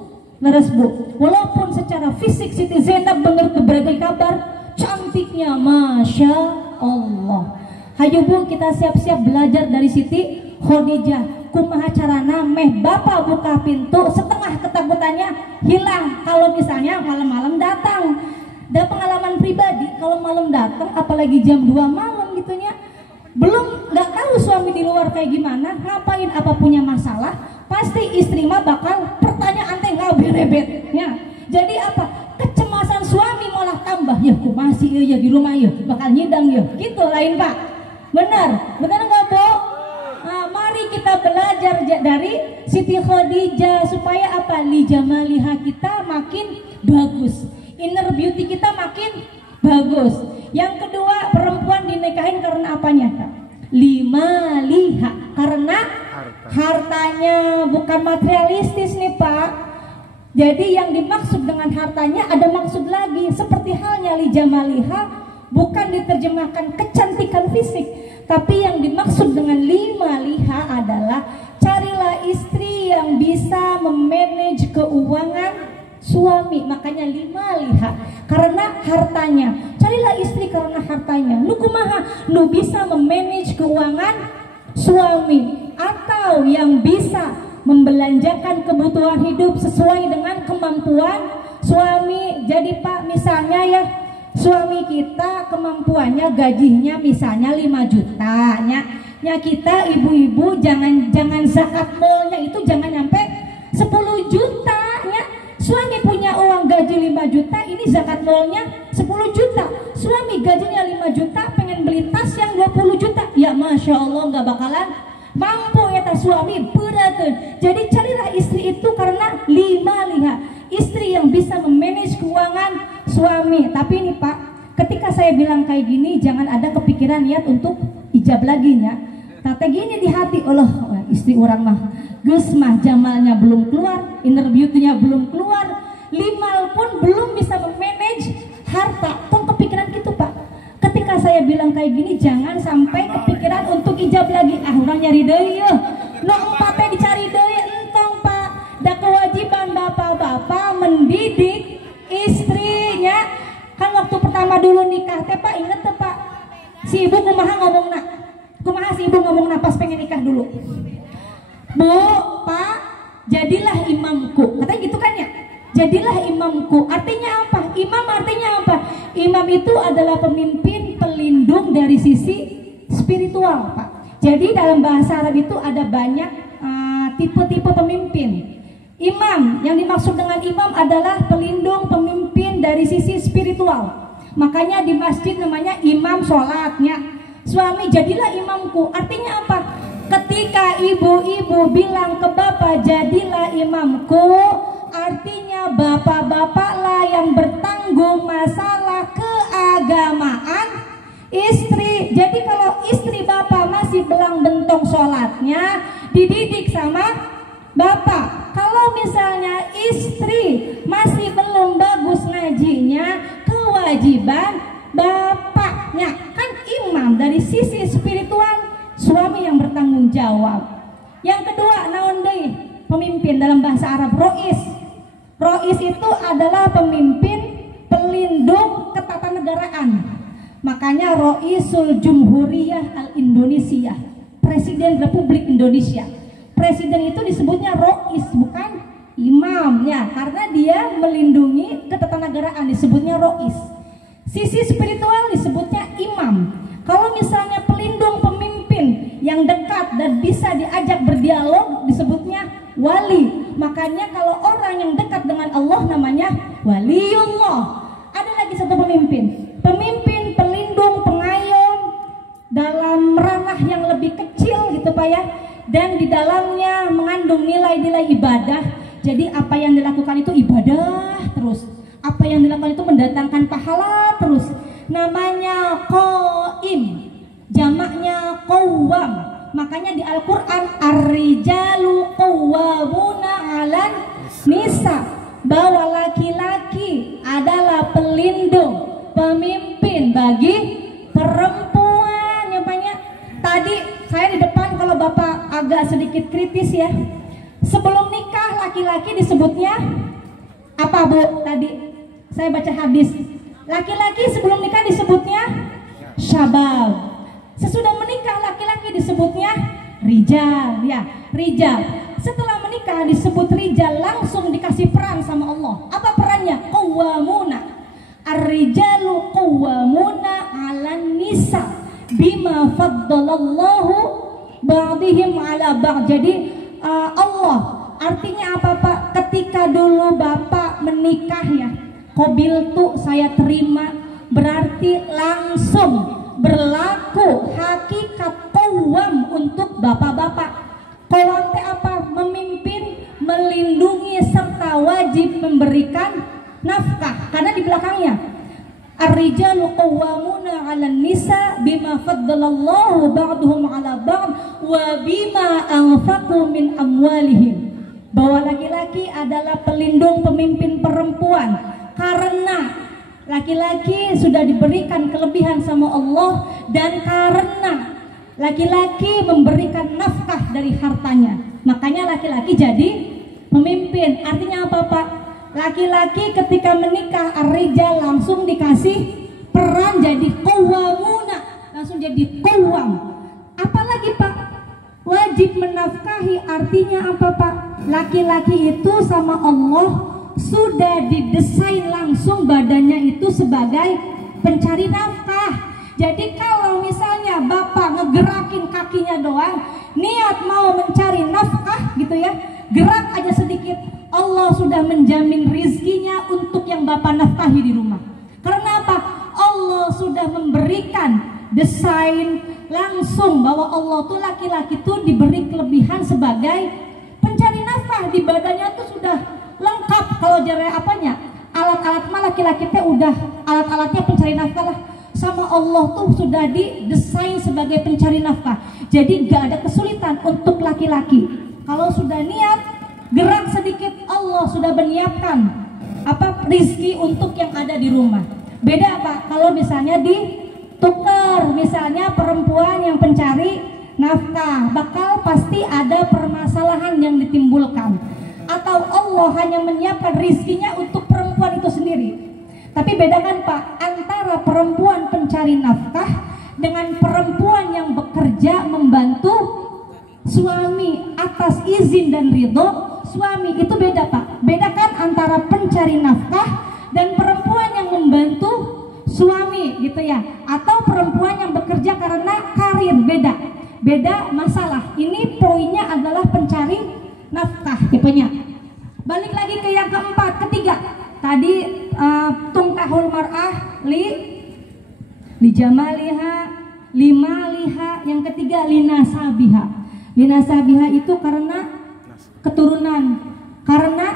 Leres Bu, walaupun secara fisik Siti Zainab menurut berbagai kabar cantiknya, Masya Allah. Hayu Bu, kita siap-siap belajar dari Siti Khadijah. Kumaha carana meh bapak buka pintu, setengah ketakutannya hilang kalau misalnya malam-malam datang. Dan pengalaman pribadi, kalau malam datang apalagi jam 2 malam gitunya, belum nggak tahu suami di luar kayak gimana, ngapain, apa punya masalah, pasti istri mah bakal pertanyaan teh nggak berebet ya. Jadi apa, kecemasan suami malah tambah, ya ku masih ya di rumah ya bakal nyidang ya gitu lain Pak. Benar nggak Bu? Nah, mari kita belajar dari Siti Khadijah supaya apa, li jamaliha kita makin bagus, inner beauty kita makin bagus. Yang kedua, perempuan dinikahin karena apanya Kak? Lima liha, karena hartanya, bukan materialistis nih Pak. Jadi yang dimaksud dengan hartanya ada maksud lagi, seperti halnya li jamaliha bukan diterjemahkan kecantikan fisik, tapi yang dimaksud dengan lima liha adalah carilah istri yang bisa memanage keuangan suami. Makanya lima liha, karena hartanya. Carilah istri karena hartanya. Nu kumaha? Nu bisa memanage keuangan suami, atau yang bisa membelanjakan kebutuhan hidup sesuai dengan kemampuan suami. Jadi Pak, misalnya ya, suami kita kemampuannya gajinya misalnya 5 juta ya kita ibu-ibu jangan zakat molnya itu jangan nyampe 10 juta ya. Suami punya uang gaji 5 juta, ini zakat molnya 10 juta. Suami gajinya 5 juta, pengen beli tas yang 20 juta, ya Masya Allah nggak bakalan mampu ya tas suami, berat. Jadi carilah istri itu karena lima liha, istri yang bisa memanage keuangan suami. Tapi ini Pak, ketika saya bilang kayak gini, jangan ada kepikiran niat untuk ijab lagi ya. Tata gini di hati, Allah istri orang mah geus mah jamalnya belum keluar, inner beauty-nya belum keluar, limal pun belum bisa memanage harta. Tong kepikiran gitu Pak. Ketika saya bilang kayak gini, jangan sampai kepikiran untuk ijab lagi. Ah orang nyari deui yeuh. Nu empatnya dicari deui entong Pak. Da kewajiban bapak-bapak mendidik istrinya. Kan waktu pertama dulu nikah teh Pak, inget teh Pak, si ibu kumaha ngomongna, kumaha si ibu ngomongna pas pengen nikah dulu, Bu, Pak, jadilah imamku, katanya gitu kan ya, jadilah imamku. Artinya apa? Imam artinya apa? Imam itu adalah pemimpin pelindung dari sisi spiritual Pak. Jadi dalam bahasa Arab itu ada banyak tipe-tipe pemimpin. Imam, yang dimaksud dengan imam adalah pelindung, pemimpin dari sisi spiritual. Makanya di masjid namanya imam sholatnya. Suami, jadilah imamku. Artinya apa? Ketika ibu-ibu bilang ke bapak, jadilah imamku, artinya bapak-bapaklah yang bertanggung masalah keagamaan istri. Jadi kalau istri bapak masih belang bentong sholatnya, dididik sama bapak. Kalau misalnya istri masih belum bagus ngajinya, kewajiban bapaknya. Kan imam dari sisi spiritual, suami yang bertanggung jawab. Yang kedua, naon deui? Pemimpin dalam bahasa Arab, rois. Rois itu adalah pemimpin pelindung ketatanegaraan. Makanya Roisul Jumhuriyah Al-Indonesia, Presiden Republik Indonesia. Presiden itu disebutnya rois, bukan imam ya, karena dia melindungi ketatanegaraan, disebutnya rois. Sisi spiritual disebutnya imam. Kalau misalnya pelindung, pemimpin yang dekat dan bisa diajak berdialog, disebutnya wali. Makanya kalau orang yang dekat dengan Allah namanya waliullah. Ada lagi satu pemimpin, pemimpin pelindung, pengayom dalam ranah yang lebih kecil gitu Pak ya, dan di dalamnya mengandung nilai-nilai ibadah. Jadi apa yang dilakukan itu ibadah terus, apa yang dilakukan itu mendatangkan pahala terus. Namanya qaim, jamaknya qawwam. Makanya di Al-Quran ar-rijalu qawwamuna 'alan nisa, bahwa laki-laki adalah pelindung, pemimpin bagi perempuan. Ya Pak ya. Tadi saya di depan kalau Bapak agak sedikit kritis ya, sebelum nikah laki-laki disebutnya Apa Bu tadi? Saya baca hadis. Laki-laki sebelum nikah disebutnya syabab. Sesudah menikah laki-laki disebutnya rijal, ya, rijal. Setelah menikah disebut rijal, langsung dikasih peran sama Allah. Apa perannya? Qawwamuna. Ar-rijalu qawwamuna 'alan nisa bima faddalallahu ba'dihim 'ala ba'd. Jadi Allah artinya apa Pak? Ketika dulu Bapak menikah ya, qabiltu saya terima, berarti langsung berlaku hakikat qawwam untuk bapak-bapak. Qawwam apa? Memimpin, melindungi serta wajib memberikan nafkah. Karena di belakangnya ar-rijalu qawwamuna 'alan nisa bima faddalallahu ba'dhum 'ala ba'd wa bima anfaqu min amwalihim. Bahwa laki-laki adalah pelindung pemimpin perempuan karena laki-laki sudah diberikan kelebihan sama Allah dan karena laki-laki memberikan nafkah dari hartanya, makanya laki-laki jadi pemimpin. Artinya apa Pak? Laki-laki ketika menikah ar-rijal langsung dikasih peran jadi qawwamuna, langsung jadi qawwam. Apalagi Pak? Wajib menafkahi, artinya apa Pak? Laki-laki itu sama Allah sudah didesain langsung badannya itu sebagai pencari nafkah. Jadi kalau misalnya Bapak ngegerakin kakinya doang, niat mau mencari nafkah gitu ya, gerak aja sedikit, Allah sudah menjamin rizkinya untuk yang Bapak nafkahi di rumah. Karena apa? Allah sudah memberikan desain langsung bahwa Allah tuh laki-laki tuh diberi kelebihan sebagai pencari nafkah. Di badannya tuh sudah lengkap. Kalau jare apanya, alat-alat mah laki-laki teh udah alat-alatnya pencari nafkah lah. Sama Allah tuh sudah didesain sebagai pencari nafkah. Jadi gak ada kesulitan untuk laki-laki. Kalau sudah niat gerak sedikit, Allah sudah menyiapkan apa rizki untuk yang ada di rumah. Beda apa? Kalau misalnya ditukar, misalnya perempuan yang pencari nafkah, bakal pasti ada permasalahan yang ditimbulkan. Atau Allah hanya menyiapkan rizkinya untuk perempuan itu sendiri. Tapi bedakan Pak antara perempuan pencari nafkah dengan perempuan yang bekerja membantu suami atas izin dan ridho suami. Itu beda Pak. Bedakan antara pencari nafkah dan perempuan yang membantu suami gitu ya, atau perempuan yang bekerja karena karir. Beda masalah. Ini poinnya adalah pencari nafkah tipenya. Balik lagi ke yang keempat, ketiga. Tadi tungkahul mar'ah li jamaliha, limaliha. Yang ketiga linasabiha. Linasabiha itu karena keturunan, karena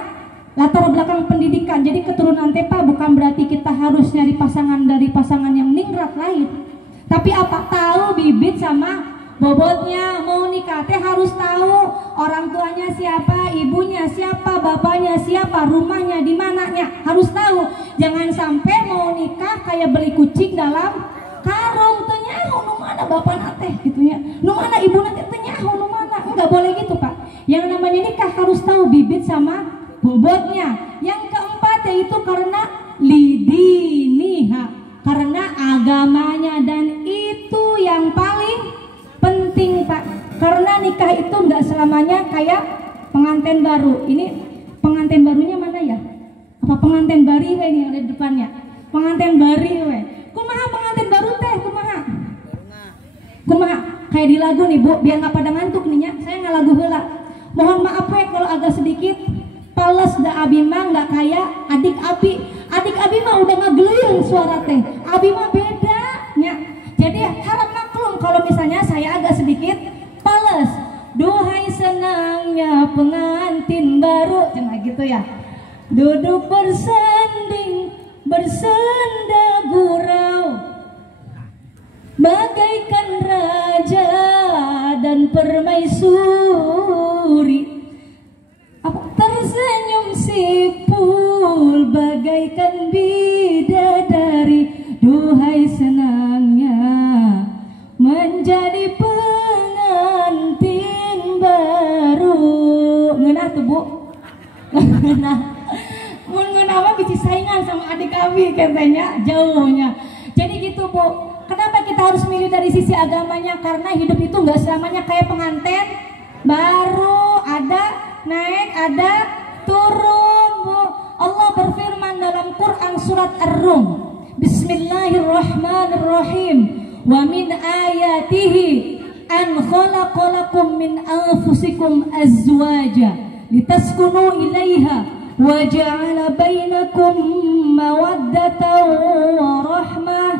latar belakang pendidikan. Jadi keturunan tepa bukan berarti kita harus nyari pasangan dari pasangan yang ningrat lain. Tapi apa? Tahu bibit sama bobotnya. Mau nikah teh harus tahu orang tuanya siapa, ibunya siapa, bapaknya siapa, rumahnya di mananya, harus tahu. Jangan sampai mau nikah kayak beli kucing dalam karung, teu nyaho nu mana bapana teh gitu nya, nu mana ibuna teh teu nyaho nu mana. Enggak boleh gitu Pak. Yang namanya nikah harus tahu bibit sama bobotnya. Yang keempat yaitu karena lidiniha, karena agamanya, dan itu yang paling penting Pak. Karena nikah itu nggak selamanya kayak pengantin baru. Ini pengantin barunya mana ya? Apa pengantin bari we ini ada di depannya? Pengantin bari we. Kumaha pengantin baru teh? Kumaha? Kumaha? Kayak di lagu nih Bu, biar nggak pada ngantuk nih ya. Saya nggak lagu heula. Mohon maaf we kalau agak sedikit pales da abi mah nggak kayak adik abi. Adik abi mah udah ngageluyung suara teh. Abi mah beda nya. Jadi harap maklum kalau misalnya saya agak sedikit pales. Duhai senangnya pengantin baru, cuma gitu ya. Duduk bersanding bersenda gurau, bagaikan raja dan permaisuri. Tersenyum sipul bagaikan bidadari. Duhai senangnya menjadi pengantin baru. Ngeunah tuh Bu. Ngeunah. Mun Nabi katanya jauhnya. Jadi gitu Bu. Kenapa kita harus milih dari sisi agamanya? Karena hidup itu nggak selamanya kayak pengantin, baru ada naik, ada turun Bu. Allah berfirman dalam Quran surat Ar-Rum, Bismillahirrahmanirrahim. Wa min ayatihi an khalaqalakum min anfusikum azwaja litaskunu ilaiha wa ja'ala bainakum mawaddatan wa rahmah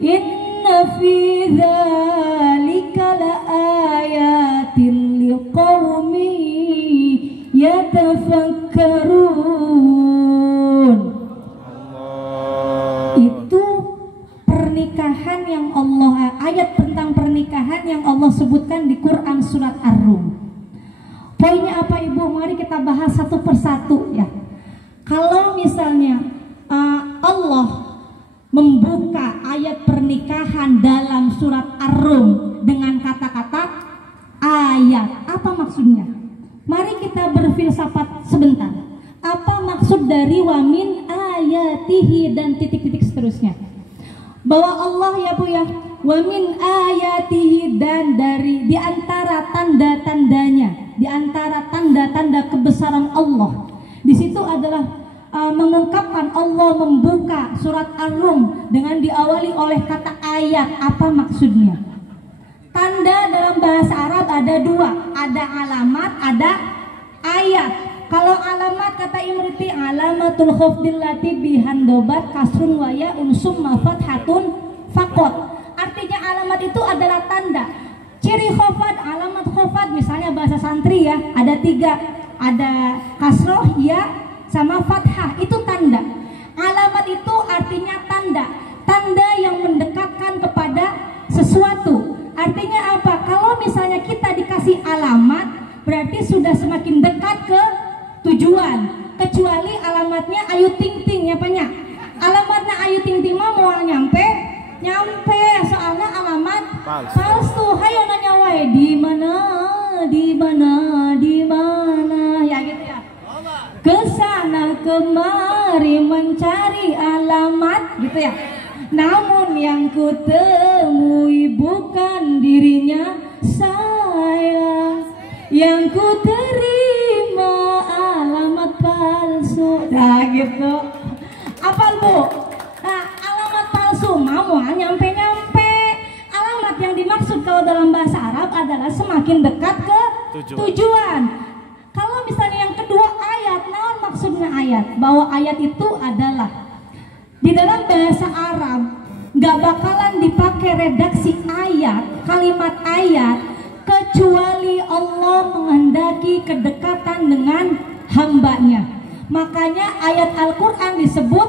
inna fi dzalika laayatin liqaumin yatafakkarun. Itu pernikahan yang Allah, ayat tentang pernikahan yang Allah sebutkan di Quran surat Ar-Rum. Poinnya apa Ibu? Mari kita bahas satu persatu ya. Kalau misalnya Allah membuka ayat pernikahan dalam surat Ar-Rum dengan kata-kata ayat, apa maksudnya? Mari kita berfilsafat sebentar. Apa maksud dari wamin ayatihi dan titik-titik seterusnya? Bahwa Allah ya Bu ya, wamin ayatihi, dan dari diantara tanda-tandanya, diantara tanda-tanda kebesaran Allah, di situ adalah mengungkapkan Allah membuka surat Ar-Rum dengan diawali oleh kata ayat. Apa maksudnya? Tanda dalam bahasa Arab ada dua, ada alamat, ada ayat. Kalau alamat kata Imriti, alamatul khafdil lati bihandobat kasrun waya unsum mafathatun fakot. Artinya alamat itu adalah tanda. Ciri khafad, alamat khafad misalnya bahasa santri ya, ada tiga, ada kasroh, ya, sama fathah, itu tanda. Alamat itu artinya tanda, tanda yang mendekatkan kepada sesuatu. Artinya apa? Kalau misalnya kita dikasih alamat, berarti sudah semakin dekat ke tujuan. Kecuali alamatnya Ayu Ting Ting ya Pak. Alamatnya Ayu Ting Ting mah mau nyampe, soalnya alamat palsu. Hayo nanya wae di mana, di mana, di mana, ya gitu ya. Kesana kemari mencari alamat gitu ya. Namun yang kutemui bukan dirinya saya, yang kuterima alamat palsu. Nah gitu. Apa Bu? Nah, alamat palsu mau nyampe-nyampe. Alamat yang dimaksud kalau dalam bahasa Arab adalah semakin dekat ke tujuan. Kalau misalnya yang kedua ayat, nah maksudnya ayat, bahwa ayat itu adalah di dalam bahasa Arab nggak bakalan dipakai redaksi ayat, kalimat ayat, kecuali Allah menghendaki kedekatan dengan hambanya. Makanya ayat Al-Quran disebut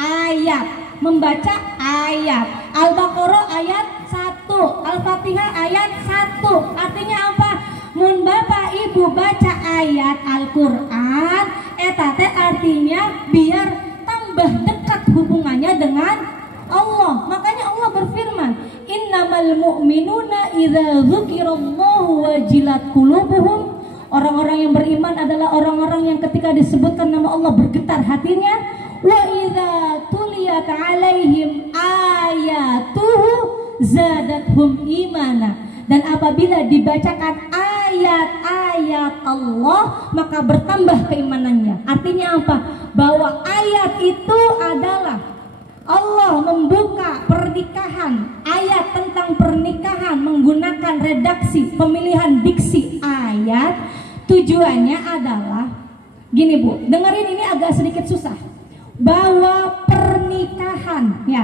ayat, membaca ayat. Al-Baqarah ayat 1, Al-Fatihah ayat 1. Artinya apa? Mun Bapak Ibu baca ayat Al-Quran, etate artinya biar tambah dekat hubungannya dengan Allah. Makanya Allah berfirman, innamal mu'minuna idza dzukirallahu wajilat qulubuhum. Orang-orang yang beriman adalah orang-orang yang ketika disebutkan nama Allah bergetar hatinya. Wa idza tuliyat alaihim ayatuhu zadathum imana. Dan apabila dibacakan ayat-ayat Allah, maka bertambah keimanannya. Artinya apa? Bahwa ayat itu adalah Allah membuka pernikahan, ayat tentang pernikahan menggunakan redaksi, pemilihan diksi ayat. Tujuannya adalah gini Bu, dengerin ini agak sedikit susah. Bahwa pernikahan ya,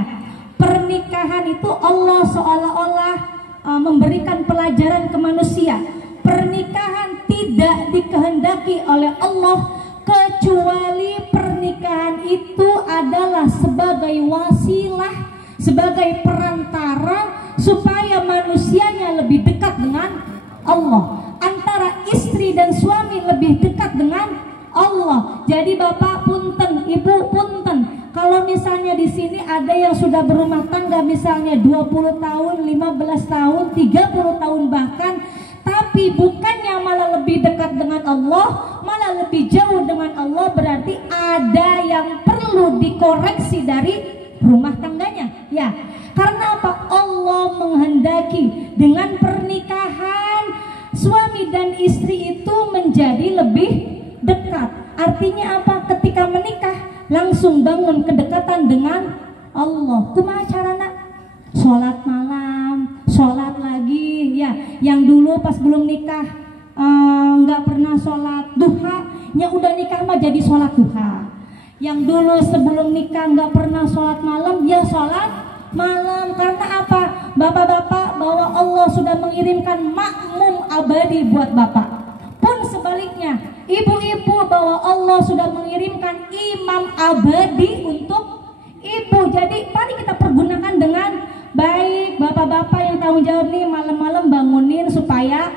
pernikahan itu Allah seolah-olah memberikan pelajaran ke manusia. Pernikahan tidak dikehendaki oleh Allah, kecuali pernikahan itu adalah sebagai wasilah, sebagai perantara supaya manusianya lebih dekat dengan Allah. Antara istri dan suami lebih dekat dengan Allah. Jadi Bapak punten, Ibu punten, kalau misalnya di sini ada yang sudah berumah tangga misalnya 20 tahun, 15 tahun, 30 tahun bahkan, tapi bukannya malah lebih dekat dengan Allah, malah lebih jauh dengan Allah, berarti ada yang perlu perlu dikoreksi dari rumah tangganya. Ya, karena apa? Allah menghendaki dengan pernikahan suami dan istri itu menjadi lebih dekat. Artinya apa? Ketika menikah langsung bangun kedekatan dengan Allah. Kumaha carana? Sholat malam, sholat lagi. Ya, yang dulu pas belum nikah nggak pernah sholat duha, yang udah nikah mah jadi sholat duha. Yang dulu sebelum nikah nggak pernah sholat malam, ya sholat malam. Karena apa? Bapak-bapak, bahwa Allah sudah mengirimkan makmum abadi buat bapak. Pun sebaliknya, ibu-ibu, bahwa Allah sudah mengirimkan imam abadi untuk ibu. Jadi mari kita pergunakan dengan baik. Bapak-bapak yang tanggung jawab nih, malam-malam bangunin supaya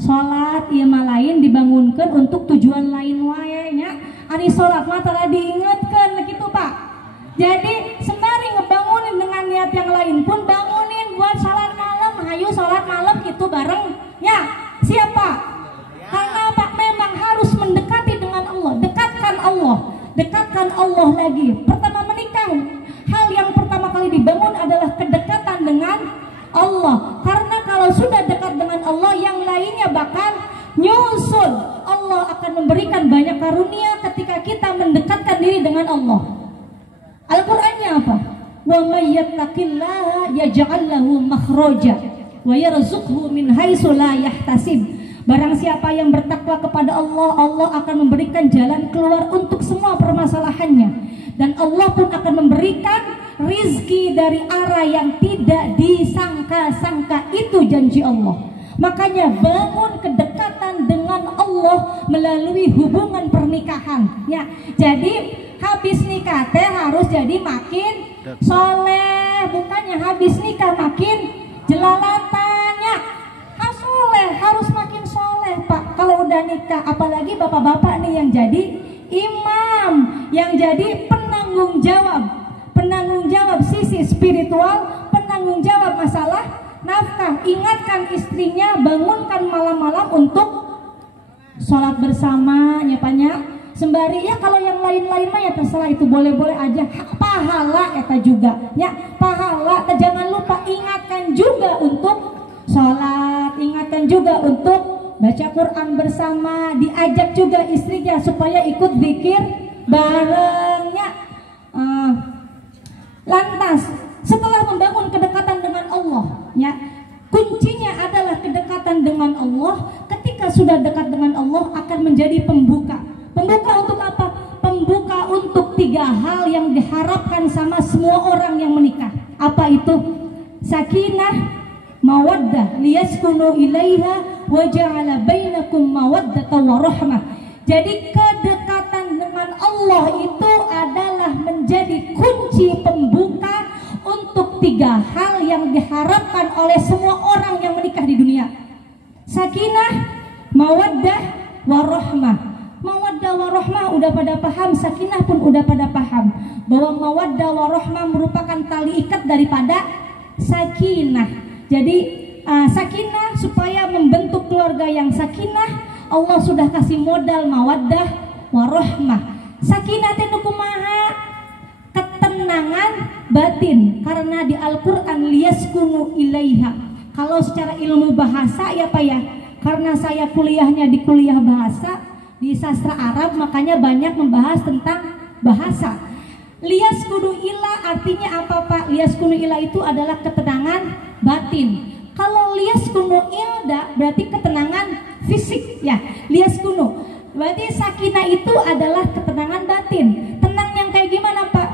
sholat ieu mah lain dibangunkan untuk tujuan lain wae nya. Ari sholat mah tara diingetkeun gitu Pak. Jadi sembari ngebangunin dengan niat yang lain pun bangunin buat sholat malam. Hayu sholat malam gitu bareng ya. Siapa? Karena Pak memang harus mendekati dengan Allah. Dekatkan Allah lagi. Pertama menikah, hal yang pertama kali dibangun adalah kedekatan dengan Allah. Karena kalau sudah dekat dengan Allah, yang lainnya bakal nyusul. Allah akan memberikan banyak karunia ketika kita mendekatkan diri dengan Allah. Al-Qur'annya apa? Wa may yattaqillaha yaj'al lahu makhraja wa yarzuqhu min haitsu la yahtasib. Barang siapa yang bertakwa kepada Allah, Allah akan memberikan jalan keluar untuk semua permasalahannya. Dan Allah pun akan memberikan rizki dari arah yang tidak disangka-sangka. Itu janji Allah. Makanya bangun kedekatan dengan Allah melalui hubungan pernikahan ya. Jadi habis nikah teh harus jadi makin soleh, bukannya habis nikah makin jelalatannya. Soleh harus makin soleh Pak kalau udah nikah. Apalagi bapak-bapak nih yang jadi imam, yang jadi penanggung jawab sisi spiritual, penanggung jawab masalah nafkah. Ingatkan istrinya, bangunkan malam-malam untuk sholat bersama nyapanya. Sembari ya kalau yang lain-lain mah ya terserah, itu boleh-boleh aja. Pahala eta juga ya, pahala. Jangan lupa ingatkan juga untuk sholat, ingatkan juga untuk baca Quran bersama. Diajak juga istrinya supaya ikut zikir barengnya. Lantas setelah membangun kedekatan dengan Allah ya, kuncinya adalah kedekatan dengan Allah. Ketika sudah dekat dengan Allah akan menjadi pembuka. Pembuka untuk apa? Pembuka untuk 3 hal yang diharapkan sama semua orang yang menikah. Apa itu? Sakinah, mawaddah, liyaskunu ilaiha wa ja'ala bainakum mawaddatan wa rahmah. Jadi kedekatan dengan Allah itu adalah menjadi kunci pembuka untuk 3 hal yang diharapkan oleh semua orang yang menikah di dunia. Sakinah, mawaddah, warahmah. Mawaddah warahmah udah pada paham, sakinah pun udah pada paham bahwa mawaddah warahmah merupakan tali ikat daripada sakinah. Jadi sakinah, supaya membentuk keluarga yang sakinah, Allah sudah kasih modal mawaddah warahmah. Sakinah teh kumaha? Ketenangan batin, karena di Al-Qur'an liyaskunu ilaiha. Kalau secara ilmu bahasa ya Pak ya, karena saya kuliahnya di kuliah bahasa di sastra Arab, makanya banyak membahas tentang bahasa. Liyaskunu ila artinya apa Pak? Liyaskunu ila itu adalah ketenangan batin. Kalau liyaskunu ilda berarti ketenangan fisik ya. Liyaskunu berarti sakinah itu adalah ketenangan batin. Tenang yang kayak gimana Pak?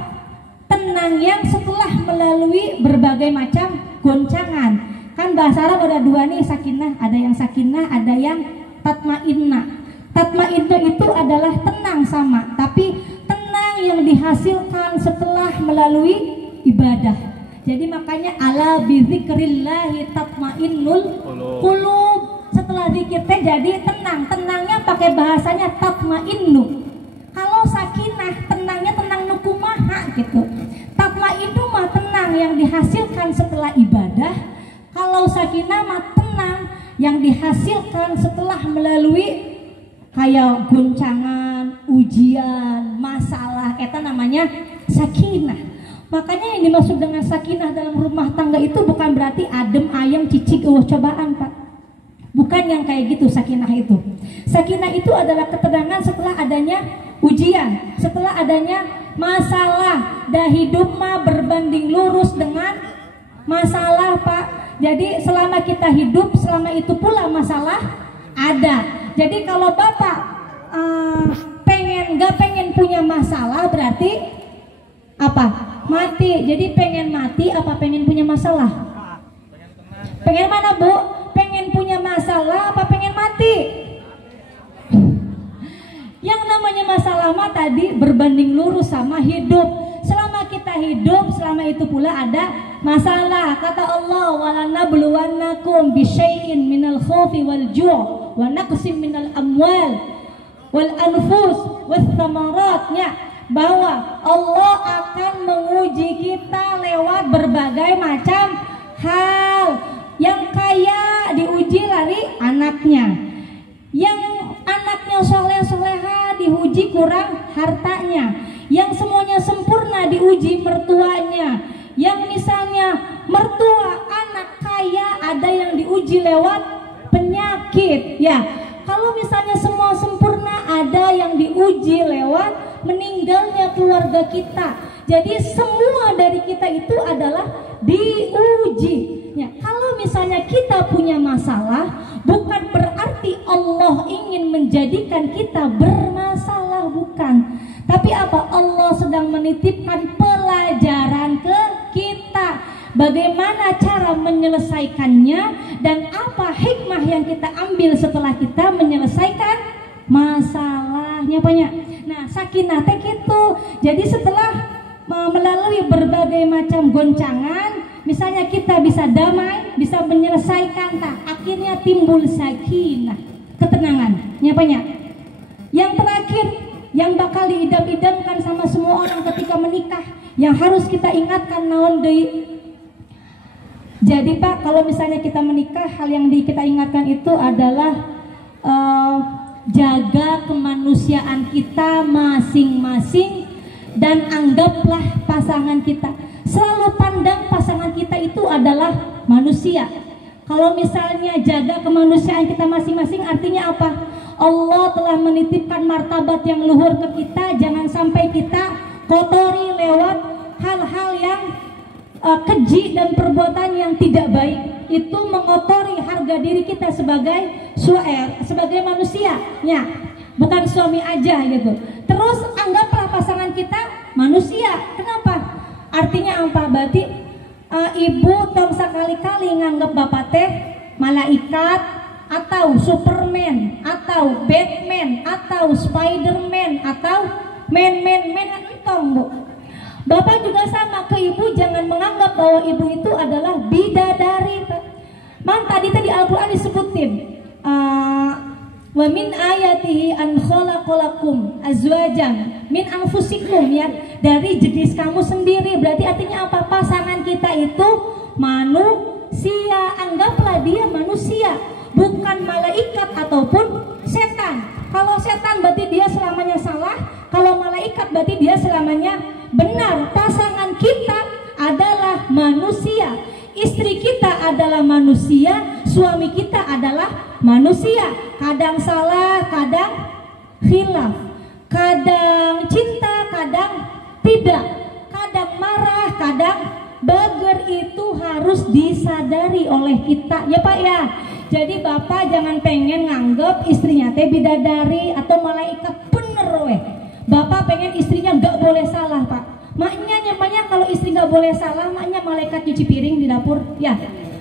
Tenang yang setelah melalui berbagai macam goncangan. Kan bahasa Arab ada 2 nih sakinah, ada yang sakinah, ada yang tatmainnah. Tatmainnah itu adalah tenang sama, tapi tenang yang dihasilkan setelah melalui ibadah. Jadi makanya ala bizikrillahi tatmainnul qulub. Setelah zikir teh jadi tenang. Tenangnya pakai bahasanya tatmainnu. Kalau sakinah tenangnya tenang nukumaha gitu. Tatmainnu mah tenang yang dihasilkan setelah ibadah. Kalau sakinah mah tenang yang dihasilkan setelah melalui kayak goncangan, ujian, masalah, eta namanya sakinah. Makanya yang dimaksud dengan sakinah dalam rumah tangga itu bukan berarti adem ayem cicik cobaan, Pak. Bukan yang kayak gitu sakinah itu. Sakinah itu adalah ketenangan setelah adanya ujian, setelah adanya masalah. Dah hidup mah berbanding lurus dengan masalah, Pak. Jadi selama kita hidup, selama itu pula masalah ada. Jadi kalau Bapak gak pengen punya masalah berarti apa? Mati. Jadi pengen mati apa pengen punya masalah? Pengen mana, Bu? Pengen punya masalah apa pengen mati? Yang namanya masalah mah tadi berbanding lurus sama hidup. Selama kita hidup, selama itu pula ada masalah. Kata Allah, walanabluwannakum bisyai'in minal khaufi wal ju' wa naqsim minal amwal wal anfus was thamaratnya, bahwa Allah akan menguji kita lewat berbagai macam hal. Yang kaya diuji lari anaknya, yang anaknya soleh-soleha diuji kurang hartanya, yang semuanya sempurna diuji mertuanya, yang misalnya mertua anak kaya ada yang diuji lewat penyakit. Ya, kalau misalnya semua sempurna ada yang diuji lewat meninggalnya keluarga kita. Jadi semua dari kita itu adalah diuji. Ya, kalau misalnya kita punya masalah, bukan berarti Allah ingin menjadikan kita bermasalah, bukan. Tapi apa? Allah sedang menitipkan pelajaran ke kita. Bagaimana cara menyelesaikannya dan apa hikmah yang kita ambil setelah kita menyelesaikan masalahnya banyak. Nah, sakinah teh gitu. Jadi setelah melalui berbagai macam goncangan, misalnya kita bisa damai, bisa menyelesaikan, akhirnya timbul sakinah, ketenangan. Banyak. Yang terakhir yang bakal diidam-idamkan sama semua orang ketika menikah, yang harus kita ingatkan naon deui. Jadi Pak, kalau misalnya kita menikah, hal yang kita ingatkan itu adalah jaga kemanusiaan kita masing-masing dan anggaplah pasangan kita, selalu pandang pasangan kita itu adalah manusia. Kalau misalnya jaga kemanusiaan kita masing-masing, artinya apa? Allah telah menitipkan martabat yang luhur ke kita, jangan sampai kita kotori lewat hal-hal yang keji dan perbuatan yang tidak baik. Itu mengotori harga diri kita sebagai manusia, ya, bukan suami aja gitu. Terus anggaplah pasangan kita manusia. Kenapa? Artinya apa? Berarti ibu tong sekali-kali nganggap bapak teh malaikat atau Superman atau Batman atau Spiderman atau man entong, Bu. Bapak juga sama ke ibu, jangan menganggap bahwa ibu itu adalah bidadari. Man tadi Al-Quran disebutin wa min ayatihi an khalaqalakum azwajan min anfusikum, ya, dari jenis kamu sendiri. Berarti artinya apa? Pasangan kita itu manusia. Anggaplah dia manusia, bukan malaikat ataupun setan. Kalau setan berarti dia selamanya salah, kalau malaikat berarti dia selamanya benar. Pasangan kita adalah manusia, istri kita adalah manusia, suami kita adalah manusia. Kadang salah, kadang khilaf, kadang cinta, kadang tidak, kadang marah, kadang bager. Itu harus disadari oleh kita, ya Pak, ya. Jadi Bapak jangan pengen nganggep istrinya teh bidadari atau malaikat, bener weh. Bapak pengen istrinya gak boleh salah, Pak. Maknya nyamanya kalau istri gak boleh salah, maknya malaikat cuci piring di dapur, ya.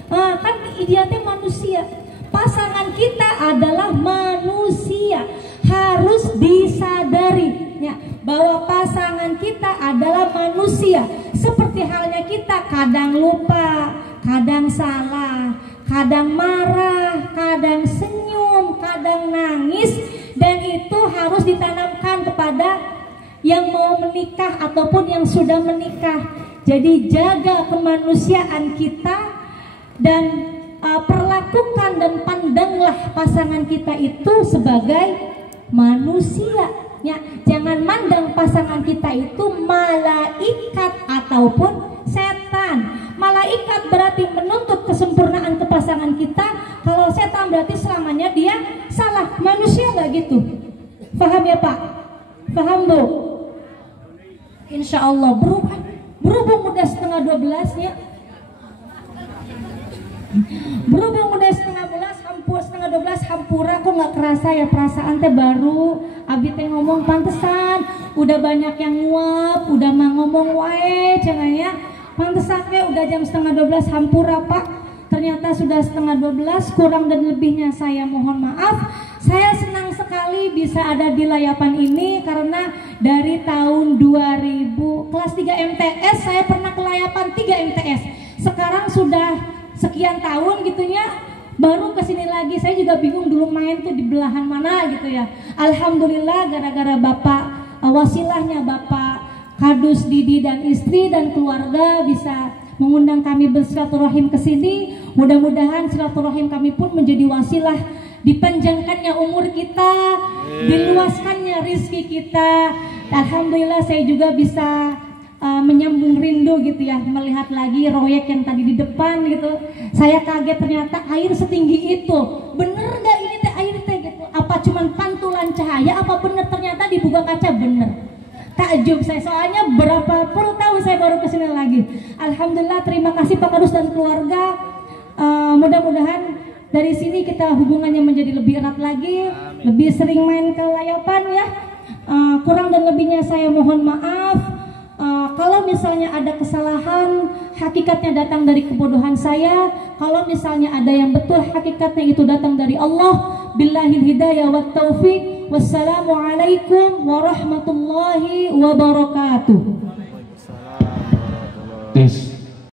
Kan dia teh manusia. Pasangan kita adalah manusia, harus disadari, ya, bahwa pasangan kita adalah manusia. Seperti halnya kita kadang lupa, kadang salah, kadang marah, kadang senyum, kadang nangis. Dan itu harus ditanamkan kepada yang mau menikah ataupun yang sudah menikah. Jadi jaga kemanusiaan kita dan perlakukan dan pandanglah pasangan kita itu sebagai manusia. Ya, jangan mandang pasangan kita itu malaikat ataupun setan. Malaikat berarti menuntut kesempurnaan ke pasangan kita. Kalau setan berarti selamanya dia salah. Manusia nggak gitu. Paham ya Pak? Paham Bu? Insya Allah berhubung udah 11:30 ya. Berhubung udah 11:30 hampura, kok nggak kerasa ya perasaan teh baru. Abi teh ngomong pantesan, udah banyak yang nguap, udah mah ngomong wae jangan ya. Pantesan teh udah jam 11:30 hampura Pak. Ternyata sudah 11:30, kurang dan lebihnya saya mohon maaf. Saya senang sekali bisa ada di layapan ini karena dari tahun 2000 kelas 3 MTS saya pernah ke layapan 3 MTS. Sekarang sudah sekian tahun gitunya baru kesini lagi. Saya juga bingung dulu main tuh di belahan mana gitu ya. Alhamdulillah gara-gara Bapak wasilahnya Bapak Kadus Didi dan istri dan keluarga bisa mengundang kami bersilaturahim ke sini. Mudah-mudahan silaturahim kami pun menjadi wasilah dipanjangkannya umur kita, diluaskannya rizki kita. Alhamdulillah saya juga bisa menyambung rindu gitu ya, melihat lagi royek yang tadi di depan gitu. Saya kaget ternyata air setinggi itu. Bener gak ini teh air teh gitu? Apa cuman pantulan cahaya? Apa bener ternyata dibuka kaca bener? Takjub saya, soalnya berapa puluh tahun saya baru kesini lagi. Alhamdulillah, terima kasih Pak Kadus dan keluarga. Mudah-mudahan dari sini kita hubungannya menjadi lebih erat lagi, lebih sering main ke layapan ya. Kurang dan lebihnya saya mohon maaf. Kalau misalnya ada kesalahan, hakikatnya datang dari kebodohan saya. Kalau misalnya ada yang betul, hakikatnya itu datang dari Allah. Billahil hidayah wat taufiq. Wassalamualaikum warahmatullahi wabarakatuh.